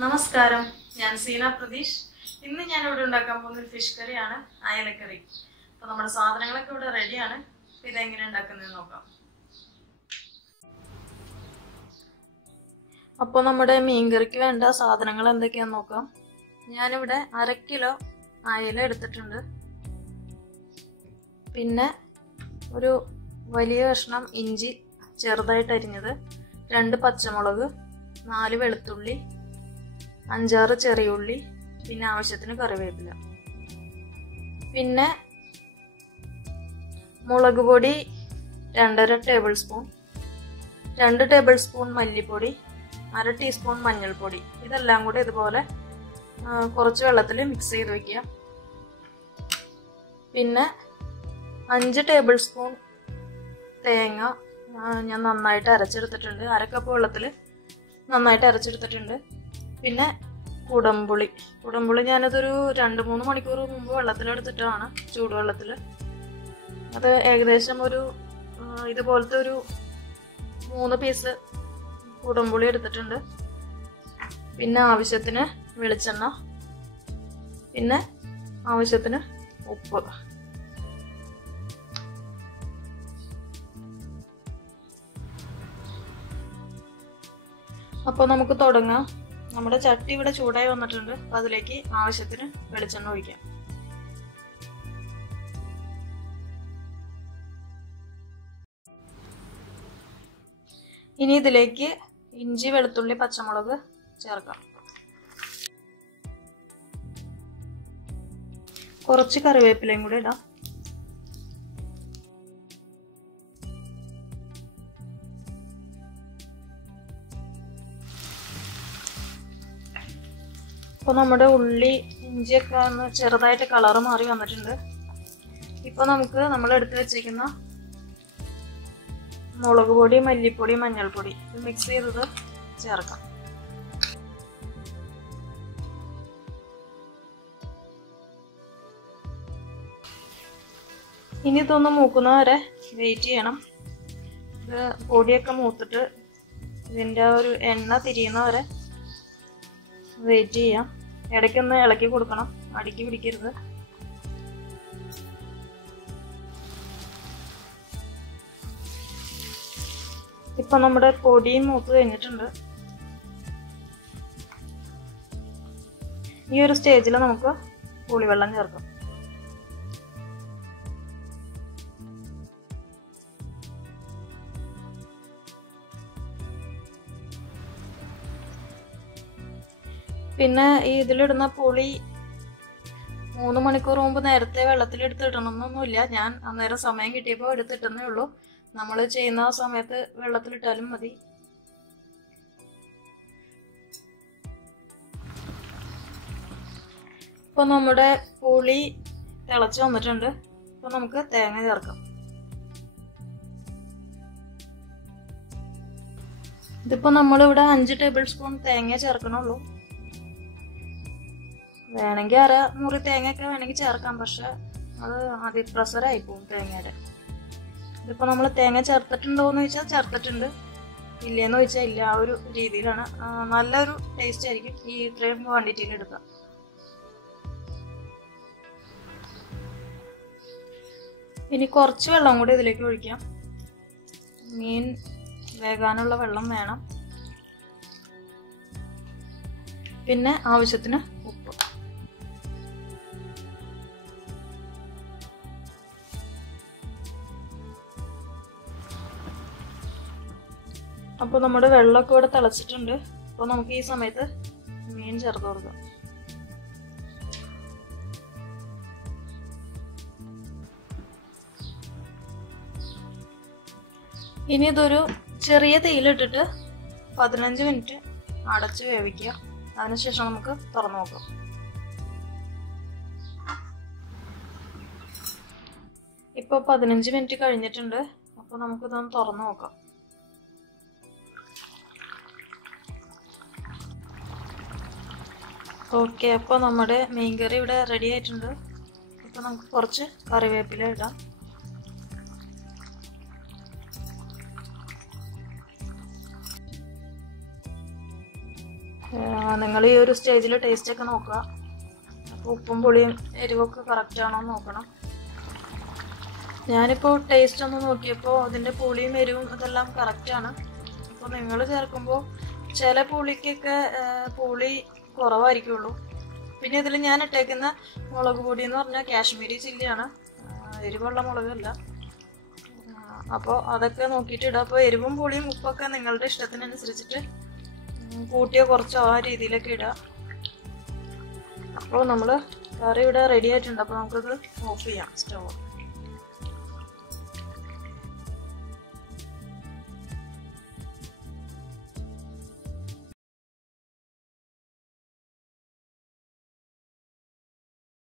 നമസ്കാരം, ഞാൻ സീന പ്രതീഷ്. ഇന്ന് ഞാൻ ഇവിടെ ഉണ്ടാക്കാൻ പോകുന്ന ഫിഷ് കറിയാണ്, അയലക്കറി. അപ്പോൾ നമ്മുടെ സാധനങ്ങളൊക്കെ ഇവിടെ റെഡിയാണ്. ഇതെങ്ങനെ ഉണ്ടാക്കുന്നതെന്ന് നോക്കാം. അപ്പോൾ നമ്മുടെ മീൻകറിക്ക് വേണ്ട സാധനങ്ങൾ എന്തൊക്കെയാണെന്ന് നോക്കാം. ഞാനിവിടെ 1/2 കിലോ അയല എടുത്തിട്ടുണ്ട്. പിന്നെ ഒരു വലിയ കഷ്ണം ഇഞ്ചി ചെറുതായിട്ട് അരിഞ്ഞത്, 2 പച്ചമുളക്, 4 വെളുത്തുള്ളി, 5-6 ചെറിയ ഉള്ളി, പിന്നെ ആവശ്യത്തിന് കറിവേപ്പില. പിന്നെ മുളക് പൊടി 2.5 ടേബിൾ സ്പൂൺ, 2 ടേബിൾ സ്പൂൺ മല്ലിപ്പൊടി, 1/2 ടീസ്പൂൺ മഞ്ഞൾപ്പൊടി. ഇതെല്ലാം കൂടി ഇതുപോലെ കുറച്ച് വെള്ളത്തിൽ മിക്സ് ചെയ്ത് വെക്കുക. പിന്നെ 5 ടേബിൾ സ്പൂൺ തേങ്ങ ഞാൻ നന്നായിട്ട് അരച്ചെടുത്തിട്ടുണ്ട്. 1/2 കപ്പ് വെള്ളത്തിൽ നന്നായിട്ട് അരച്ചെടുത്തിട്ടുണ്ട്. പിന്നെ കുടംപുളി ഞാനതൊരു 2-3 മണിക്കൂർ മുമ്പ് വെള്ളത്തിലെടുത്തിട്ടാണ്, ചൂടുവെള്ളത്തിൽ. അത് ഏകദേശം ഒരു ഇതുപോലത്തെ ഒരു 3 പീസ് കുടംപുളി എടുത്തിട്ടുണ്ട്. പിന്നെ ആവശ്യത്തിന് വെളിച്ചെണ്ണ, പിന്നെ ആവശ്യത്തിന് ഉപ്പ്. അപ്പോൾ നമുക്ക് തുടങ്ങാം. നമ്മുടെ ചട്ടി ഇവിടെ ചൂടായി വന്നിട്ടുണ്ട്. അപ്പോൾ അതിലേക്ക് ആവശ്യത്തിന് വെളിച്ചെണ്ണ ഒഴിക്കാം. ഇനി ഇതിലേക്ക് ഇഞ്ചി, വെളുത്തുള്ളി, പച്ചമുളക് ചേർക്കാം. കുറച്ച് കറിവേപ്പിലയും കൂടി ഇടാം. ഇപ്പോൾ നമ്മുടെ ഉള്ളി, ഇഞ്ചിയൊക്കെ ഒന്ന് ചെറുതായിട്ട് കളറ് മാറി വന്നിട്ടുണ്ട്. ഇപ്പോൾ നമുക്ക് നമ്മൾ എടുത്ത് വെച്ചിരിക്കുന്ന മുളക് പൊടി, മല്ലിപ്പൊടി, മഞ്ഞൾപ്പൊടി മിക്സ് ചെയ്തത് ചേർക്കാം. ഇനി ഇതൊന്ന് മൂക്കുന്ന വരെ വെയിറ്റ് ചെയ്യണം. ഇത് പൊടിയൊക്കെ മൂത്തിട്ട് ഇതിൻ്റെ ഒരു എണ്ണ തിരിയുന്ന വരെ വെയിറ്റ് ചെയ്യാം. ഇടയ്ക്കൊന്ന് ഇളക്കി കൊടുക്കണം, അടുക്കി പിടിക്കരുത്. ഇപ്പൊ നമ്മുടെ പൊടിയും മൂത്ത് കഴിഞ്ഞിട്ടുണ്ട്. ഈ ഒരു സ്റ്റേജിൽ നമുക്ക് പുളിവെള്ളം ചേർക്കാം. പിന്നെ ഈ ഇതിലിടുന്ന പുളി 3 മണിക്കൂർ മുമ്പ് നേരത്തെ വെള്ളത്തിലെടുത്ത് ഇടണമെന്നൊന്നുമില്ല. ഞാൻ അന്നേരം സമയം കിട്ടിയപ്പോൾ എടുത്തിട്ടേ ഉള്ളൂ. നമ്മൾ ചെയ്യുന്ന സമയത്ത് വെള്ളത്തിലിട്ടാലും മതി. ഇപ്പൊ നമ്മുടെ പുളി തിളച്ച് വന്നിട്ടുണ്ട്. ഇപ്പൊ നമുക്ക് തേങ്ങ ചേർക്കാം. ഇതിപ്പോ നമ്മളിവിടെ 5 ടേബിൾ സ്പൂൺ തേങ്ങ ചേർക്കണുള്ളൂ. വേണമെങ്കിൽ 1/2 മുറി തേങ്ങയൊക്കെ വേണമെങ്കിൽ ചേർക്കാം, പക്ഷെ അത് അതിപ്രസരമായി പോകും തേങ്ങയുടെ. ഇതിപ്പോൾ നമ്മൾ തേങ്ങ ചേർത്തിട്ടുണ്ടോയെന്ന് ചോദിച്ചാൽ ചേർത്തിട്ടുണ്ട്, ഇല്ലയെന്ന് ചോദിച്ചാൽ ഇല്ല. ആ ഒരു രീതിയിലാണ്. നല്ലൊരു ടേസ്റ്റ് ആയിരിക്കും ഈ ഇത്രയും ക്വാണ്ടിറ്റിയിൽ എടുക്കുക. ഇനി കുറച്ച് വെള്ളം കൂടി ഇതിലേക്ക് ഒഴിക്കാം. മീൻ വേകാനുള്ള വെള്ളം വേണം. പിന്നെ ആവശ്യത്തിന് ഉപ്പ്. അപ്പോൾ നമ്മുടെ വെള്ളമൊക്കെ ഇവിടെ തിളച്ചിട്ടുണ്ട്. അപ്പോൾ നമുക്ക് ഈ സമയത്ത് മീൻ ചേർത്ത് കൊടുക്കാം. ഇനി ഇതൊരു ചെറിയ തീയിലിട്ടിട്ട് 15 മിനിറ്റ് അടച്ച് വേവിക്കുക. അതിനുശേഷം നമുക്ക് തുറന്നു നോക്കാം. ഇപ്പോൾ 15 മിനിറ്റ് കഴിഞ്ഞിട്ടുണ്ട്. അപ്പോൾ നമുക്കിതൊന്ന് തുറന്നു നോക്കാം. ഓക്കെ, അപ്പോൾ നമ്മുടെ മീൻകറി ഇവിടെ റെഡി ആയിട്ടുണ്ട്. ഇപ്പോൾ നമുക്ക് കുറച്ച് കറിവേപ്പില ഇടാം. നിങ്ങൾ ഈ ഒരു സ്റ്റേജിൽ ടേസ്റ്റൊക്കെ നോക്കുക. അപ്പോൾ ഉപ്പും പുളിയും എരിവൊക്കെ കറക്റ്റാണോ എന്ന് നോക്കണം. ഞാനിപ്പോൾ ടേസ്റ്റ് ഒന്ന് നോക്കിയപ്പോൾ അതിൻ്റെ പുളിയും എരിവും ഇതെല്ലാം കറക്റ്റാണ്. അപ്പോൾ നിങ്ങൾ ചേർക്കുമ്പോൾ ചില പുളിക്കൊക്കെ പുളി കുറവായിരിക്കുള്ളൂ. പിന്നെ ഇതിൽ ഞാൻ ഇട്ടേക്കുന്ന മുളക് പൊടി എന്ന് പറഞ്ഞാൽ കാശ്മീരി ചില്ലിയാണ്, എരിവുള്ള മുളകല്ല. അപ്പോൾ അതൊക്കെ നോക്കിയിട്ട് ഇടുക. അപ്പോൾ എരിവും പുളിയും ഉപ്പൊക്കെ നിങ്ങളുടെ ഇഷ്ടത്തിനനുസരിച്ചിട്ട് കൂട്ടിയോ കുറച്ചോ ആ രീതിയിലൊക്കെ ഇടുക. അപ്പോൾ നമ്മൾ കറി ഇവിടെ റെഡി ആയിട്ടുണ്ട്. അപ്പോൾ നമുക്കിത് ഓഫ് ചെയ്യാം സ്റ്റവ്.